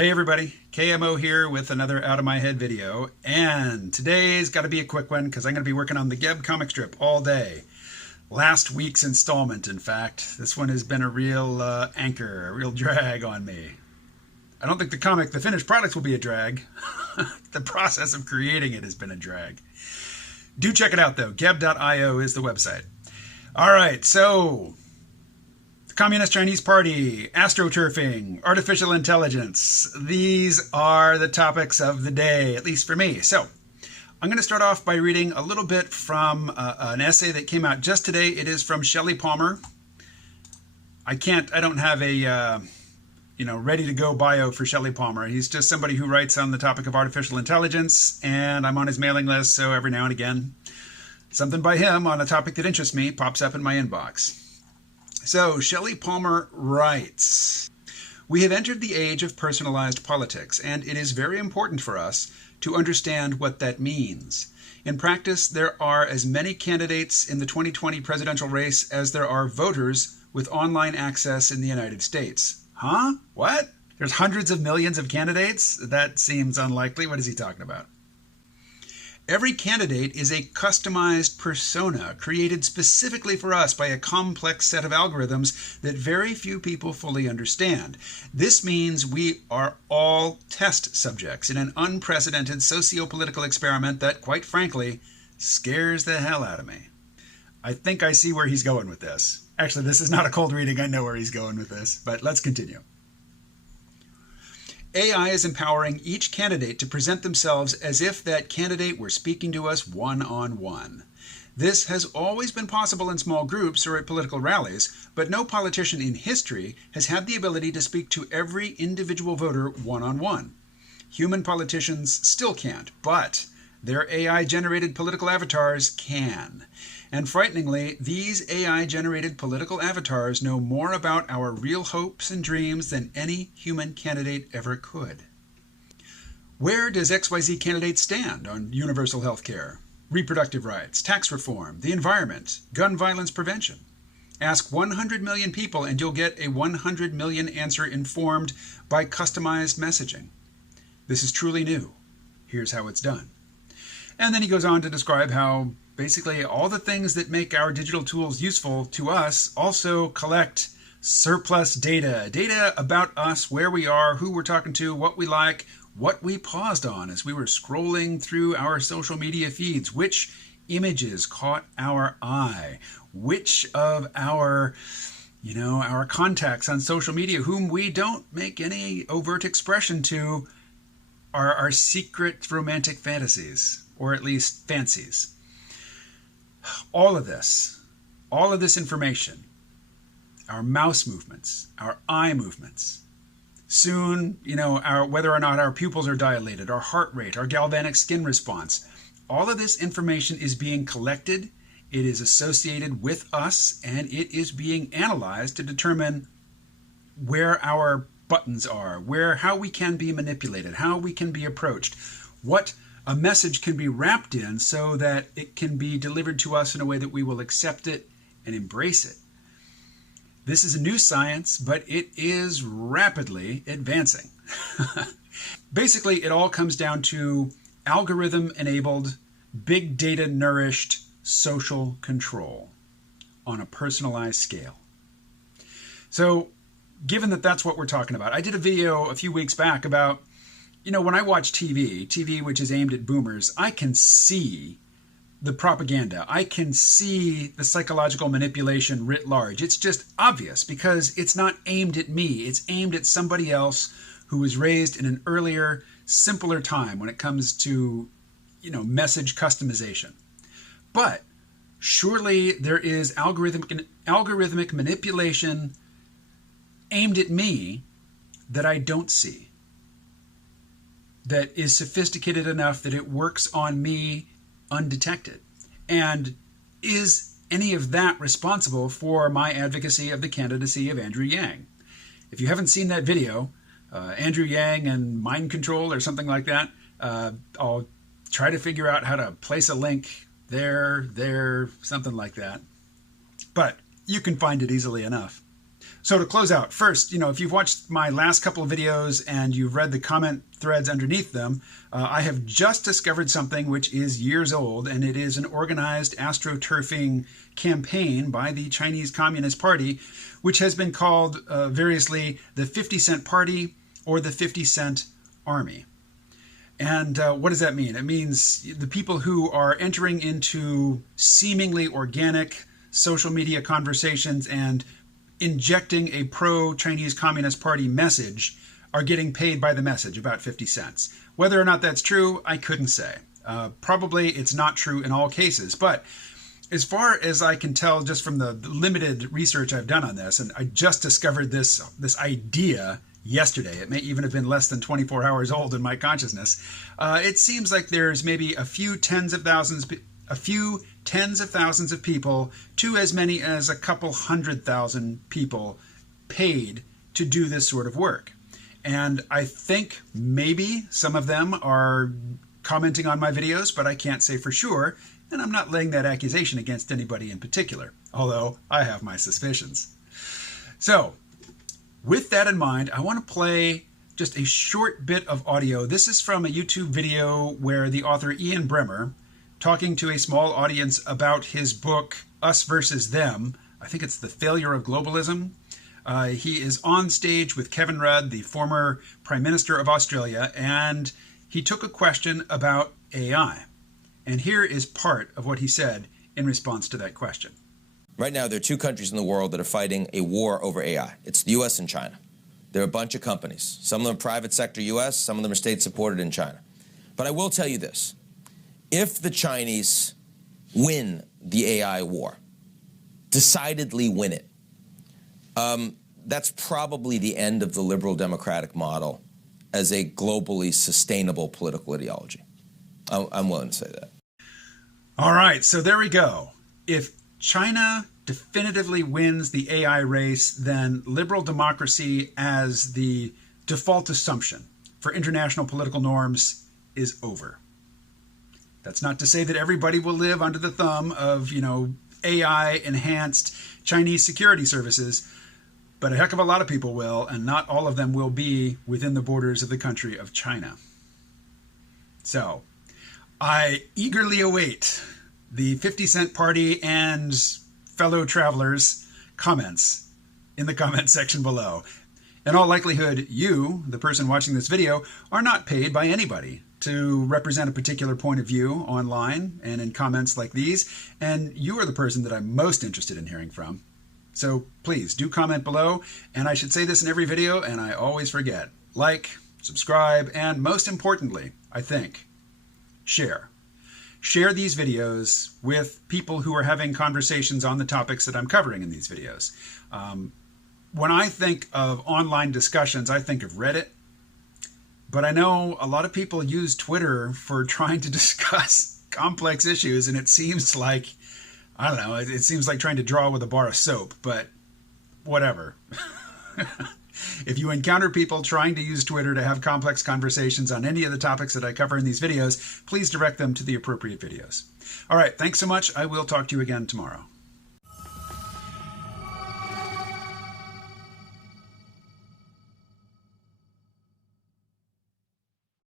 Hey everybody, KMO here with another Out of My Head video, and today's got to be a quick one because I'm going to be working on the Geb comic strip all day. Last week's installment, in fact. This one has been a real anchor, a real drag on me. I don't think the finished product will be a drag. The process of creating it has been a drag. Do check it out though, geb.io is the website. Alright, so the Communist Chinese Party, astroturfing, artificial intelligence. These are the topics of the day, at least for me. So I'm going to start off by reading a little bit from an essay that came out just today. It is from Shelley Palmer. I don't have a ready to go bio for Shelley Palmer. He's just somebody who writes on the topic of artificial intelligence, and I'm on his mailing list, so every now and again something by him on a topic that interests me pops up in my inbox. So Shelley Palmer writes, "We have entered the age of personalized politics, and it is very important for us to understand what that means. In practice, there are as many candidates in the 2020 presidential race as there are voters with online access in the United States." Huh? What? There's hundreds of millions of candidates? That seems unlikely. What is he talking about? "Every candidate is a customized persona created specifically for us by a complex set of algorithms that very few people fully understand. This means we are all test subjects in an unprecedented socio-political experiment that, quite frankly, scares the hell out of me." I think I see where he's going with this. Actually, this is not a cold reading. I know where he's going with this, but let's continue. "AI is empowering each candidate to present themselves as if that candidate were speaking to us one-on-one. This has always been possible in small groups or at political rallies, but no politician in history has had the ability to speak to every individual voter one-on-one. Human politicians still can't, but their AI-generated political avatars can. And frighteningly, these AI-generated political avatars know more about our real hopes and dreams than any human candidate ever could. Where does XYZ candidate stand on universal health care, reproductive rights, tax reform, the environment, gun violence prevention? Ask 100 million people and you'll get a 100 million answer informed by customized messaging. This is truly new. Here's how it's done." And then he goes on to describe how basically all the things that make our digital tools useful to us also collect surplus data about us, where we are, who we're talking to, what we like, what we paused on as we were scrolling through our social media feeds, which images caught our eye, which of our contacts on social media whom we don't make any overt expression to are our secret romantic fantasies, or at least fancies. All of this information, our mouse movements, our eye movements, soon, whether or not our pupils are dilated, our heart rate, our galvanic skin response, all of this information is being collected, it is associated with us, and it is being analyzed to determine where our buttons are, how we can be manipulated, how we can be approached, what a message can be wrapped in so that it can be delivered to us in a way that we will accept it and embrace it. This is a new science, but it is rapidly advancing. Basically, it all comes down to algorithm-enabled, big data-nourished social control on a personalized scale. So, given that that's what we're talking about, I did a video a few weeks back about when I watch TV which is aimed at boomers, I can see the propaganda. I can see the psychological manipulation writ large. It's just obvious because it's not aimed at me. It's aimed at somebody else who was raised in an earlier, simpler time when it comes to, message customization. But surely there is algorithmic manipulation aimed at me that I don't see, that is sophisticated enough that it works on me undetected. And is any of that responsible for my advocacy of the candidacy of Andrew Yang? If you haven't seen that video, Andrew Yang and mind control or something like that, I'll try to figure out how to place a link there, something like that. But you can find it easily enough. So to close out, first, if you've watched my last couple of videos and you've read the comment threads underneath them, I have just discovered something which is years old, and it is an organized astroturfing campaign by the Chinese Communist Party, which has been called variously the 50 Cent Party or the 50 Cent Army. And what does that mean? It means the people who are entering into seemingly organic social media conversations and injecting a pro-Chinese Communist Party message are getting paid by the message, about 50 cents. Whether or not that's true, I couldn't say. Probably it's not true in all cases. But as far as I can tell, just from the limited research I've done on this, and I just discovered this idea yesterday. It may even have been less than 24 hours old in my consciousness. It seems like there's maybe a few tens of thousands of people to as many as a couple 100,000 people paid to do this sort of work. And I think maybe some of them are commenting on my videos, but I can't say for sure. And I'm not laying that accusation against anybody in particular, although I have my suspicions. So, with that in mind, I want to play just a short bit of audio. This is from a YouTube video where the author Ian Bremmer, talking to a small audience about his book, Us Versus Them, I think it's The Failure of Globalism. He is on stage with Kevin Rudd, the former Prime Minister of Australia, and he took a question about AI. And here is part of what he said in response to that question. Right now, there are two countries in the world that are fighting a war over AI. It's the U.S. and China. There are a bunch of companies. Some of them are private sector U.S., some of them are state-supported in China. But I will tell you this. If the Chinese win the AI war, decidedly win it, that's probably the end of the liberal democratic model as a globally sustainable political ideology. I'm willing to say that. All right, so there we go. If China definitively wins the AI race, then liberal democracy as the default assumption for international political norms is over. That's not to say that everybody will live under the thumb of, AI-enhanced Chinese security services, but a heck of a lot of people will, and not all of them will be within the borders of the country of China. So, I eagerly await the 50 Cent Party and fellow travelers' comments in the comment section below. In all likelihood, you, the person watching this video, are not paid by anybody to represent a particular point of view online and in comments like these, and you are the person that I'm most interested in hearing from. So please do comment below, and I should say this in every video, and I always forget. Like, subscribe, and most importantly, I think, share. Share these videos with people who are having conversations on the topics that I'm covering in these videos. When I think of online discussions, I think of Reddit. But I know a lot of people use Twitter for trying to discuss complex issues, and it seems like, I don't know, it seems like trying to draw with a bar of soap, but whatever. If you encounter people trying to use Twitter to have complex conversations on any of the topics that I cover in these videos, please direct them to the appropriate videos. All right, thanks so much. I will talk to you again tomorrow.